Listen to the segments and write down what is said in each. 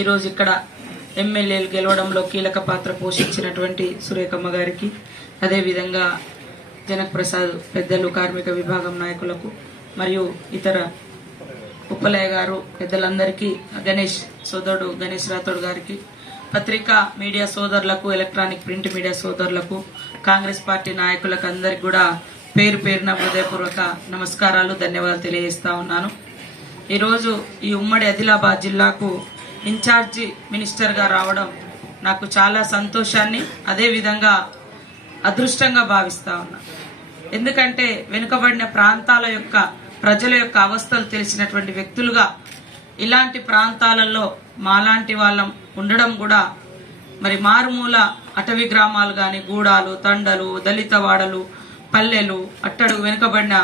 ఈరోజు ఇక్కడ ఎమ్మెల్యేలు గెలవడంలో కీలక పాత్ర పోషించినటువంటి సురేఖమ్మ గారికి, అదేవిధంగా జనక్ ప్రసాద్ పెద్దలు, కార్మిక విభాగం నాయకులకు మరియు ఇతర ఉప్పలయ్య గారు పెద్దలందరికీ, గణేష్ సోదరుడు గణేష్ రాథోడ్ గారికి, పత్రికా మీడియా సోదరులకు, ఎలక్ట్రానిక్ ప్రింట్ మీడియా సోదరులకు, కాంగ్రెస్ పార్టీ నాయకులకు అందరికి కూడా పేరు పేరున హృదయపూర్వక నమస్కారాలు, ధన్యవాదాలు తెలియజేస్తా ఉన్నాను. ఈరోజు ఈ ఉమ్మడి ఆదిలాబాద్ జిల్లాకు ఇన్ఛార్జి మినిస్టర్గా రావడం నాకు చాలా సంతోషాన్ని, అదేవిధంగా అదృష్టంగా భావిస్తా ఉన్నా. ఎందుకంటే వెనుకబడిన ప్రాంతాల యొక్క ప్రజల యొక్క అవస్థలు తెలిసినటువంటి వ్యక్తులుగా ఇలాంటి ప్రాంతాలలో మాలాంటి వాళ్ళం ఉండడం కూడా, మరి మారుమూల అటవీ గ్రామాలు కానీ, గూడాలు, తండలు, దళిత వాడలు, పల్లెలు, అట్టడుగు వెనుకబడిన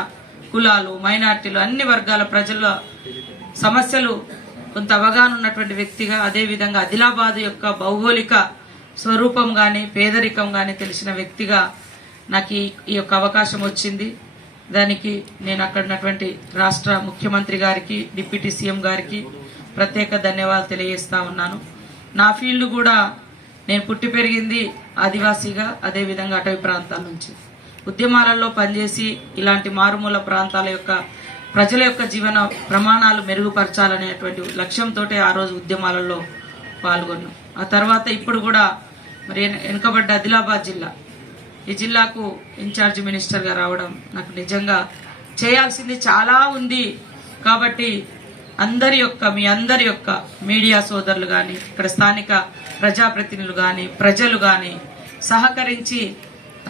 కులాలు, మైనార్టీలు, అన్ని వర్గాల ప్రజల సమస్యలు కొంత అవగాహన ఉన్నటువంటి వ్యక్తిగా, అదేవిధంగా ఆదిలాబాద్ యొక్క భౌగోళిక స్వరూపం కానీ, పేదరికం కానీ తెలిసిన వ్యక్తిగా నాకు ఈ యొక్క అవకాశం వచ్చింది. దానికి నేను అక్కడ ఉన్నటువంటి రాష్ట్ర ముఖ్యమంత్రి గారికి, డిప్యూటీ సీఎం గారికి ప్రత్యేక ధన్యవాదాలు తెలియజేస్తా ఉన్నాను. నా ఫీల్డ్ కూడా నేను పుట్టి పెరిగింది ఆదివాసీగా, అదేవిధంగా అటవీ ప్రాంతాల నుంచి ఉద్యమాలలో పనిచేసి ఇలాంటి మారుమూల ప్రాంతాల యొక్క ప్రజల యొక్క జీవన ప్రమాణాలు మెరుగుపరచాలనేటువంటి లక్ష్యంతో ఆ రోజు ఉద్యమాలలో పాల్గొన్నాం. ఆ తర్వాత ఇప్పుడు కూడా మరి వెనుకబడ్డ ఆదిలాబాద్ జిల్లా, ఈ జిల్లాకు ఇన్ఛార్జి మినిస్టర్గా రావడం నాకు నిజంగా చేయాల్సింది చాలా ఉంది. కాబట్టి మీ అందరి యొక్క మీడియా సోదరులు కానీ, ఇక్కడ స్థానిక ప్రజాప్రతినిధులు కానీ, ప్రజలు కానీ సహకరించి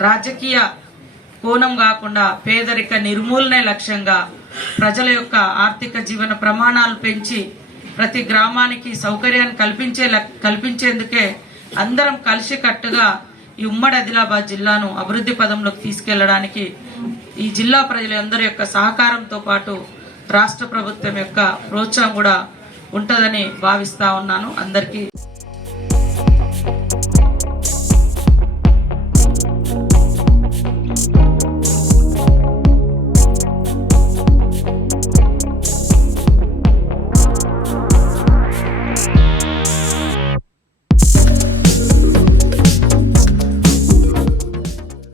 రాజకీయ కోణం కాకుండా పేదరిక నిర్మూలనే లక్ష్యంగా ప్రజల యొక్క ఆర్థిక జీవన ప్రమాణాలు పెంచి ప్రతి గ్రామానికి సౌకర్యాన్ని కల్పించేందుకే అందరం కలిసికట్టుగా ఈ ఉమ్మడి ఆదిలాబాద్ జిల్లాను అభివృద్ధి పదంలోకి తీసుకెళ్లడానికి ఈ జిల్లా ప్రజలందరి యొక్క సహకారంతో పాటు రాష్ట్ర ప్రభుత్వం యొక్క ప్రోత్సాహం కూడా ఉంటుందని భావిస్తా ఉన్నాను. అందరికీ